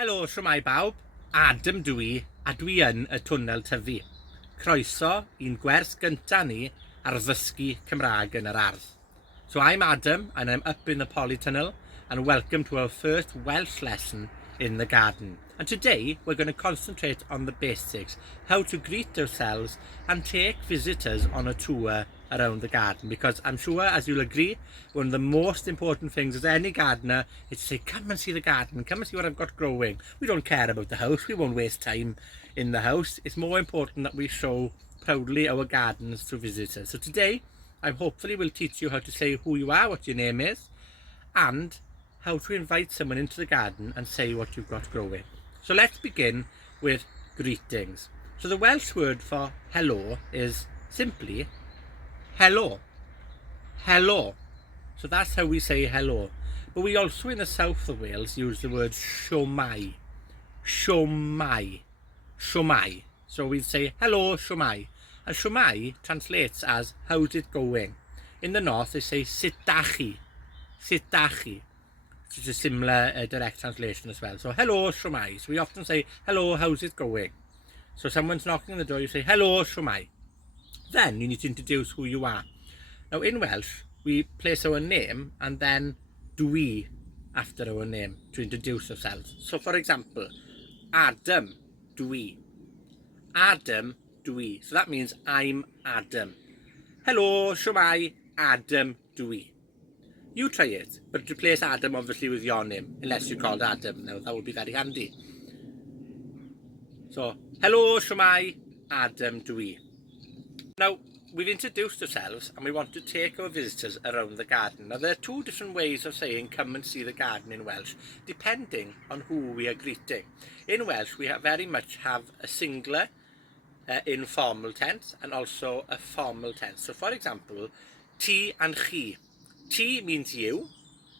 Helo, shwmae bawb, Adam dwi i, a dwi yn y twnnel tyfu. Croeso i'n gwers gynta ni ar ddysgu Cymraeg yn yr ardd. So I'm Adam, and I'm up in the polytunnel, and welcome to our first Welsh lesson in the garden. And today we're going to concentrate on the basics, how to greet ourselves and take visitors on a tour around the garden, because I'm sure, as you'll agree, one of the most important things as any gardener is to say, come and see the garden, come and see what I've got growing. We don't care about the house, we won't waste time in the house. It's more important that we show proudly our gardens to visitors. So today I hopefully will teach you how to say who you are, what your name is, and how to invite someone into the garden and say what you've got growing. So let's begin with greetings. So the Welsh word for hello is simply hello. Hello. So that's how we say hello. But we also in the south of Wales use the word siwmai. Siwmai. Siwmai. So we'd say hello, siwmai. And siwmai translates as how's it going. In the north they say sitachi. Sitachi. Which is a similar direct translation as well. So hello, siwmai. So we often say hello, how's it going. So someone's knocking on the door, you say hello, siwmai. Then you need to introduce who you are. Now in Welsh, we place our name and then dwi after our name to introduce ourselves. So for example, Adam dwi. Adam dwi. So that means I'm Adam. Hello, siwmai, Adam dwi. You try it, but replace Adam obviously with your name, unless you're called Adam. Now that would be very handy. So, hello, siwmai, Adam dwi. Now, we've introduced ourselves and we want to take our visitors around the garden. Now, there are two different ways of saying come and see the garden in Welsh, depending on who we are greeting. In Welsh, we very much have a singular informal tense and also a formal tense. So, for example, ti and chi. Ti means you,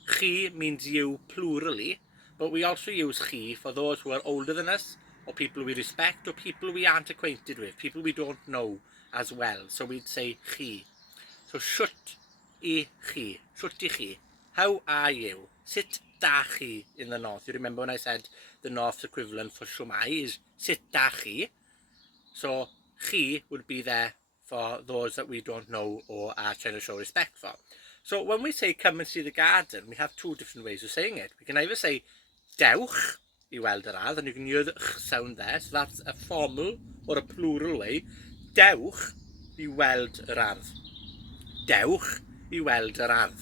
chi means you plurally, but we also use chi for those who are older than us, or people we respect, or people we aren't acquainted with, people we don't know as well. So we'd say chi. So shwt I chi, shwt I chi. How are you? Sut da chi in the north. You remember when I said the north's equivalent for siwmai is sut da chi. So chi would be there for those that we don't know or are trying to show respect for. So when we say come and see the garden, we have two different ways of saying it. We can either say dewch I weld yr ardd, and you can hear the ch sound there, so that's a formal or a plural way. Dewch I weld yr ardd. Dewch I weld yr ardd.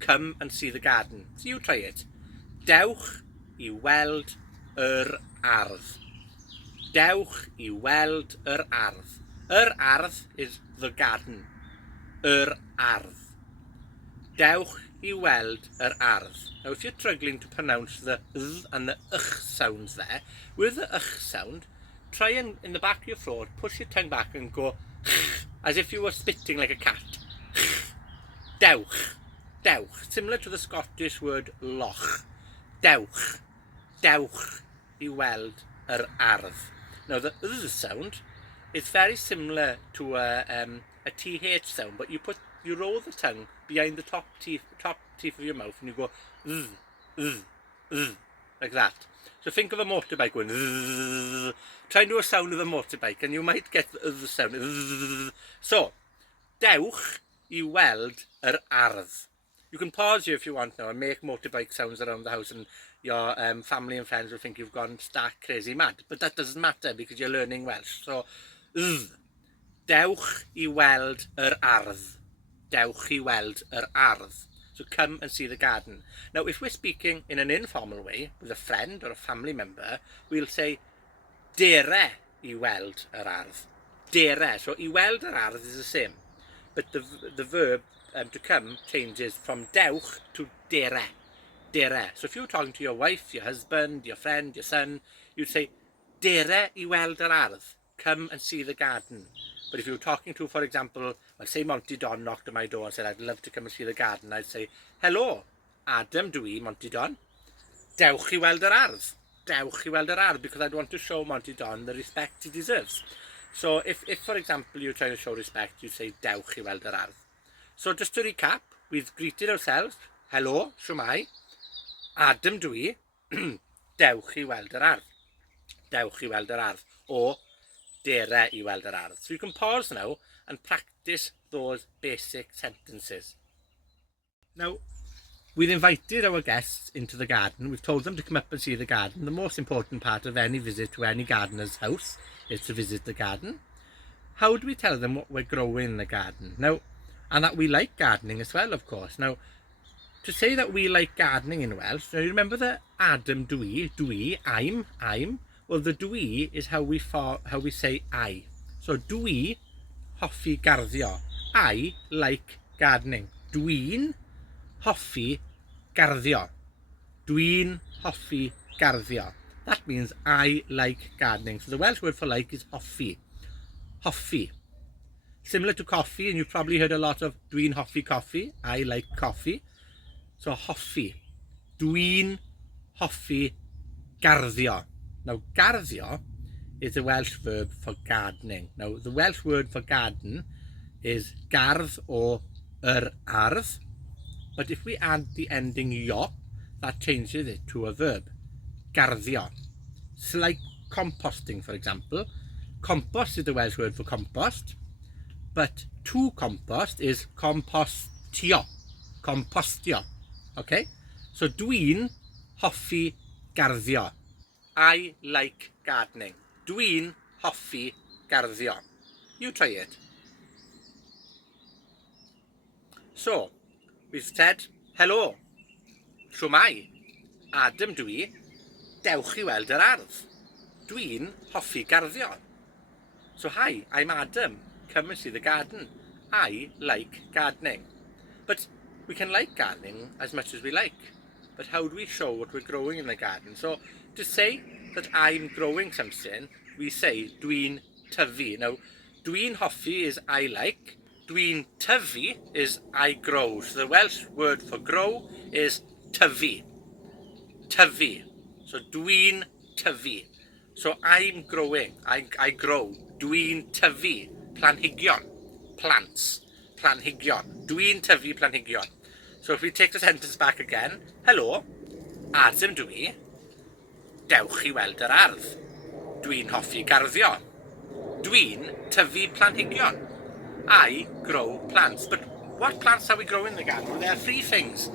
Come and see the garden. So you try it. Dewch I weld yr ardd. Dewch I weld yr ardd. Yr ardd is the garden. Yr ardd. Dewch I weld yr ardd. Now, if you're struggling to pronounce the th and the sounds there, with the sound, try and, in the back of your throat, push your tongue back and go as if you were spitting like a cat. Dewch. Dewch. Similar to the Scottish word loch. Dewch. Dewch I weld yr ardd. Now, the sound is very similar to a TH sound, but you roll the tongue behind the top teeth of your mouth and you go zzz, zzz, zzz, like that. So think of a motorbike going zzz. Try and do a sound of a motorbike and you might get the sound. Zzz. So, dewch I weld yr ardd. You can pause here if you want now and make motorbike sounds around the house, and your family and friends will think you've gone stark crazy mad. But that doesn't matter because you're learning Welsh. So, zzz. Dewch I weld yr ardd. Dewch I weld yr ardd. So come and see the garden. Now, if we're speaking in an informal way with a friend or a family member, we'll say dere I weld yr ardd. Dere. So I weld yr ardd is the same, but the verb to come changes from dewch to dere. Dere. So if you're talking to your wife, your husband, your friend, your son, you'd say dere I weld yr ardd. Come and see the garden. But if you were talking to, for example, let's say Monty Don knocked on my door and said, I'd love to come and see the garden, I'd say, hello, Adam dwi, Monty Don. Dewch I weld yr ardd. Dewch I weld yr ardd, because I'd want to show Monty Don the respect he deserves. So if for example, you're trying to show respect, you say, dewch I weld yr ardd. So just to recap, we've greeted ourselves, hello, siwmai, Adam dwi, dewch i weld yr ardd. Dewch i weld yr ardd. O dere i weld yr ardd. So you can pause now and practice those basic sentences. Now, we've invited our guests into the garden. We've told them to come up and see the garden. The most important part of any visit to any gardener's house is to visit the garden. How do we tell them what we're growing in the garden? Now, and that we like gardening as well, of course. Now, to say that we like gardening in Welsh, now you remember the dwi, I'm. Well, the dwi is how we say I. So, dwi hoffi garddio. I like gardening. Dwi'n hoffi garddio. Dwi'n hoffi garddio. That means I like gardening. So the Welsh word for like is hoffi. Hoffi. Similar to coffee, and you've probably heard a lot of dwi'n hoffi coffee. I like coffee. So hoffi. Dwi'n hoffi garddio. Now garddio is the Welsh verb for gardening. Now the Welsh word for garden is gardd or ardd. But if we add the ending io, that changes it to a verb. Garddio. It's like composting, for example. Compost is the Welsh word for compost. But to compost is compostio. Compostio. Okay? So dwi'n hoffi garddio. I like gardening. Dwi'n hoffi garddio. You try it. So, we've said, hello, shwmai, Adam dwi, dewch i weld yr ardd. Dwi'n hoffi garddio. So, hi, I'm Adam, come and see the garden. I like gardening. But we can like gardening as much as we like. But how do we show what we're growing in the garden? So, to say that I'm growing something, we say dwi'n tyfu. Now, dwi'n hoffi is I like. Dwi'n tyfu is I grow. So the Welsh word for grow is tyfu. Tyfu. So dwi'n tyfu. So I'm growing. I grow. Dwi'n tyfu. Planhigion. Plants. Planhigion. Dwi'n tyfu planhigion. So if we take the sentence back again. Hello. Adam dwi. Dewch i weld yr ardd. Dwi'n hoffi garddio. Dwi'n tyfu planhigion. I grow plants. But what plants are we growing in the garden? Well, there are 3 things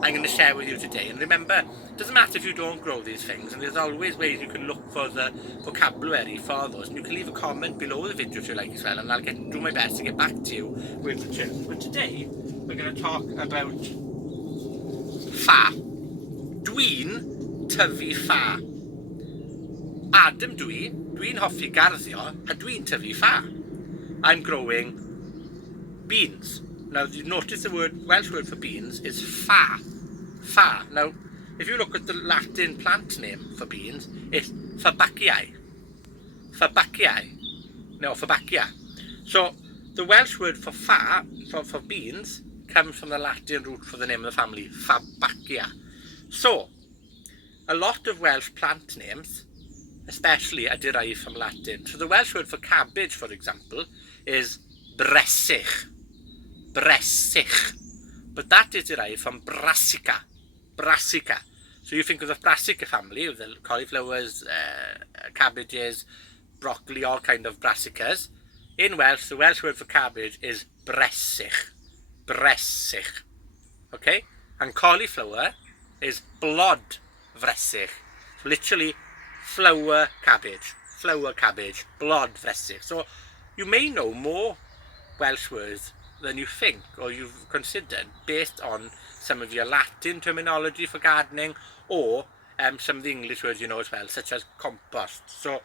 I'm going to share with you today. And remember, it doesn't matter if you don't grow these things. And there's always ways you can look for the vocabulary for those. And you can leave a comment below the video if you like as well. And I'll do my best to get back to you with the tips. But today, we're going to talk about fa. Dwi'n tyfu fa. Adam dwi'n hoffi garddio, a dwi'n tyfu fa. I'm growing beans. Now, you notice the Welsh word for beans is fa. Fa. Now, if you look at the Latin plant name for beans, it's fabaceae. Fabaceae. No, fabacia. So, the Welsh word for fa, for beans, comes from the Latin root for the name of the family, fabacea. So, a lot of Welsh plant names, especially, are derived from Latin. So the Welsh word for cabbage, for example, is bresych. Bresych. But that is derived from brassica. Brassica. So you think of the brassica family, with the cauliflowers, cabbages, broccoli, all kind of brassicas. In Welsh, the Welsh word for cabbage is bresych. Bresych. Okay? And cauliflower is blod fresych. So literally, flower cabbage, blod fresych. So you may know more Welsh words than you think or you've considered based on some of your Latin terminology for gardening or some of the English words you know as well, such as compost. So,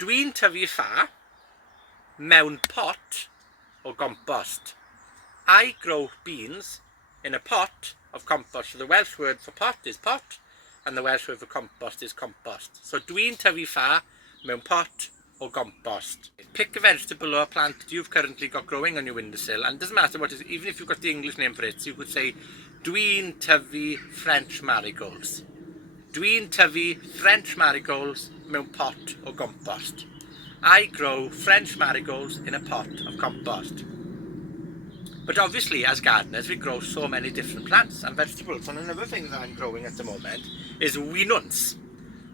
dwi'n tyfu fa mewn pot o compost. I grow beans in a pot of compost. So the Welsh word for pot is pot and the Welsh word for compost is compost. So dwi'n tyfu fa mewn pot o compost. Pick a vegetable or a plant that you've currently got growing on your windowsill, and it doesn't matter what it is, even if you've got the English name for it, so you could say dwi'n tyfu French marigolds. Dwi'n tyfu French marigolds mewn pot o compost. I grow French marigolds in a pot of compost. But obviously, as gardeners, we grow so many different plants and vegetables. And another thing that I'm growing at the moment is wyno'ch.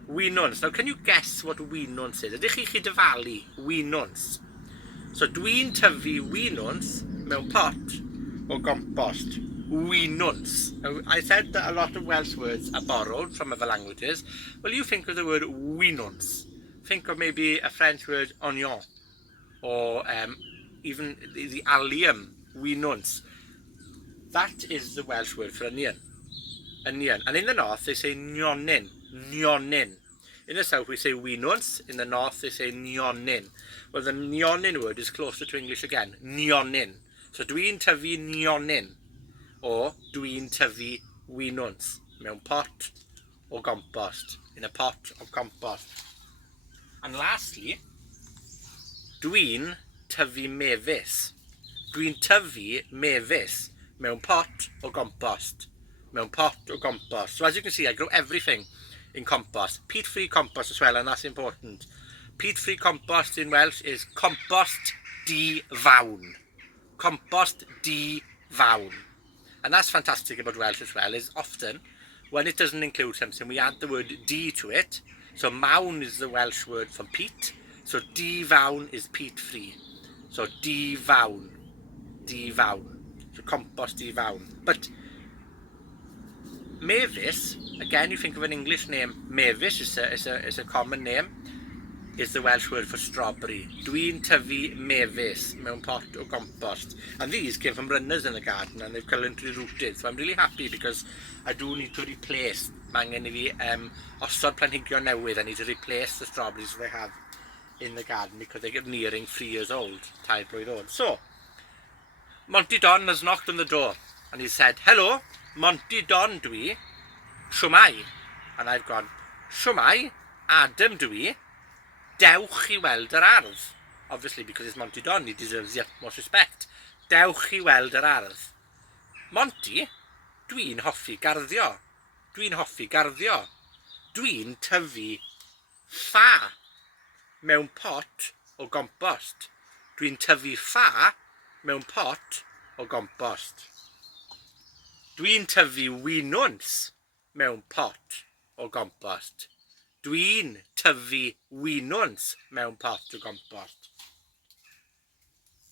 Wynwns. Now, can you guess what wynwns is? Ydych chi dyfalu? Wynwns. So, dwi'n tyfu wynwns mewn pot o gompost. Wynwns. Now, I said that a lot of Welsh words are borrowed from other languages. Well, you think of the word wynwns. Think of maybe a French word oignon, or even the allium, wynwns. That is the Welsh word for onion. Onion. And in the north, they say nionyn. Nionyn. In the south, we say wynwns. In the north, they say nionyn. Well, the nionyn word is closer to English again. Nionyn. So, dwi'n tyfu nionyn. Or, dwi'n tyfu wynwns. Mewn pot o gompost. In a pot of compost. And lastly, dwi'n tyfu mefus. Dwi'n tyfu mefus. Mewn pot o gompost. Mewn pot o compost. So as you can see, I grow everything in compost. Peat-free compost as well, and that's important. Peat-free compost in Welsh is compost di-fawn. Compost di-fawn. And that's fantastic about Welsh as well, is often, when it doesn't include something, we add the word di to it. So mawn is the Welsh word for peat. So di-fawn is peat-free. So di-fawn. Di-fawn. So compost di-fawn. But mefus, again, you think of an English name. Mefus is a common name. Is the Welsh word for strawberry. Dwi'n tyfu mefus mewn pot o compost. And these give them runners in the garden, and they've currently rooted. So I'm really happy because I do need to replace. Mae angen I fi osod planhigion newydd. I need to replace the strawberries that I have in the garden because they get nearing 3 years old. 3 blwydd old. So, Monty Don has knocked on the door and he said, "Hello, Monty Don dwi, shwmai?" And I've gone, "Shwmai, Adam dwi, dewch I weld yr ardd." Obviously, because it's Monty Don, he deserves the utmost respect. Dewch I weld yr ardd. Monty, dwi'n hoffi garddio. Dwi'n hoffi garddio. Dwi'n tyfu ffa mewn pot o gompost. Dwi'n tyfu ffa mewn pot o gompost. Dwi'n tyfu wynwns mewn pot o gompost. Dwi'n tyfu wynwns mewn pot o gompost.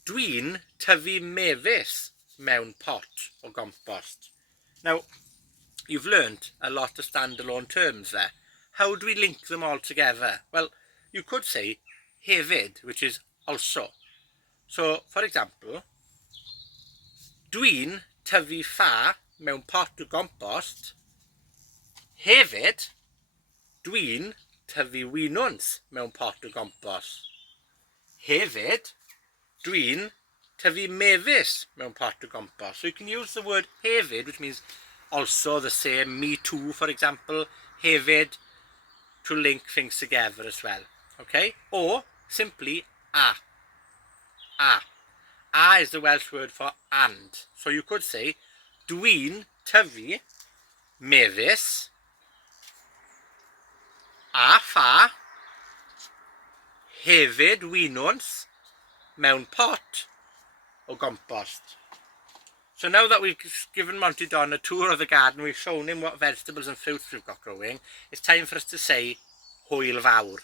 Dwi'n tyfu mefus mewn pot o gompost. Now, you've learnt a lot of standalone terms there. How do we link them all together? Well, you could say hefyd, which is also. So, for example, dwi'n tyfu ffa mewn pot o gompost. Hefyd, dwi'n tyfu wynwns mewn pot o gompost. Hefyd, dwi'n tyfu mefus mewn pot o gompost. So you can use the word hefyd, which means also, the same, me too, for example, hefyd, to link things together as well. Okay? Or simply a. A. A is the Welsh word for and. So you could say, dwi'n tyfu mefus a ffa hefyd wynwns mewn pot o gompost. So now that we've given Monty Don a tour of the garden, we've shown him what vegetables and fruits we've got growing, it's time for us to say hwyl fawr.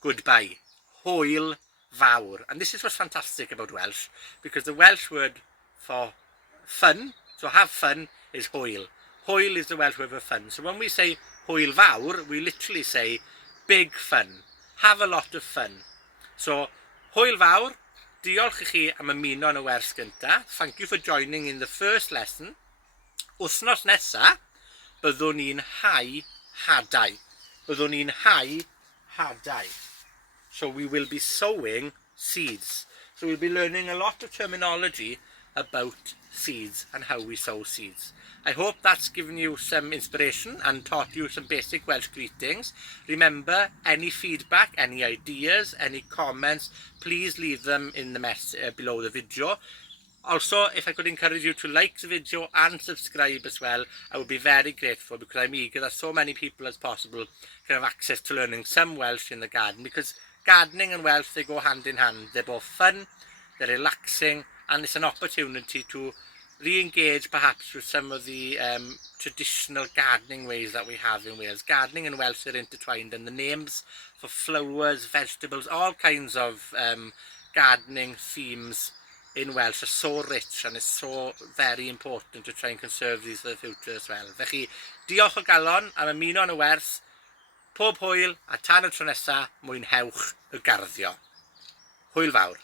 Goodbye. Hwyl fawr. And this is what's fantastic about Welsh, because the Welsh word for fun, so have fun, is hwyl. Hwyl is the Welsh word for fun. So when we say hwyl fawr, we literally say big fun. Have a lot of fun. So, hwyl fawr. Diolch I chi am ymuno yn y wers gynta. Thank you for joining in the first lesson. Wthnos nesa, byddwn ni'n hau hadau. Byddwn ni'n hau hadau. So we will be sowing seeds. So we'll be learning a lot of terminology about seeds and how we sow seeds. I hope that's given you some inspiration and taught you some basic Welsh greetings. Remember, any feedback, any ideas, any comments, please leave them in the below the video. Also, if I could encourage you to like the video and subscribe as well, I would be very grateful, because I'm eager that so many people as possible can have access to learning some Welsh in the garden, because gardening and Welsh, they go hand in hand. They're both fun, they're relaxing, and it's an opportunity to re-engage perhaps with some of the traditional gardening ways that we have in Wales. Gardening in Welsh are intertwined, and the names for flowers, vegetables, all kinds of gardening themes in Welsh are so rich, and it's so very important to try and conserve these for the future as well. Felly, diolch o galon am ymuno yn y wers, pob hwyl, a tan y tro nesa, mwynhewch y garddio. Hwyl fawr.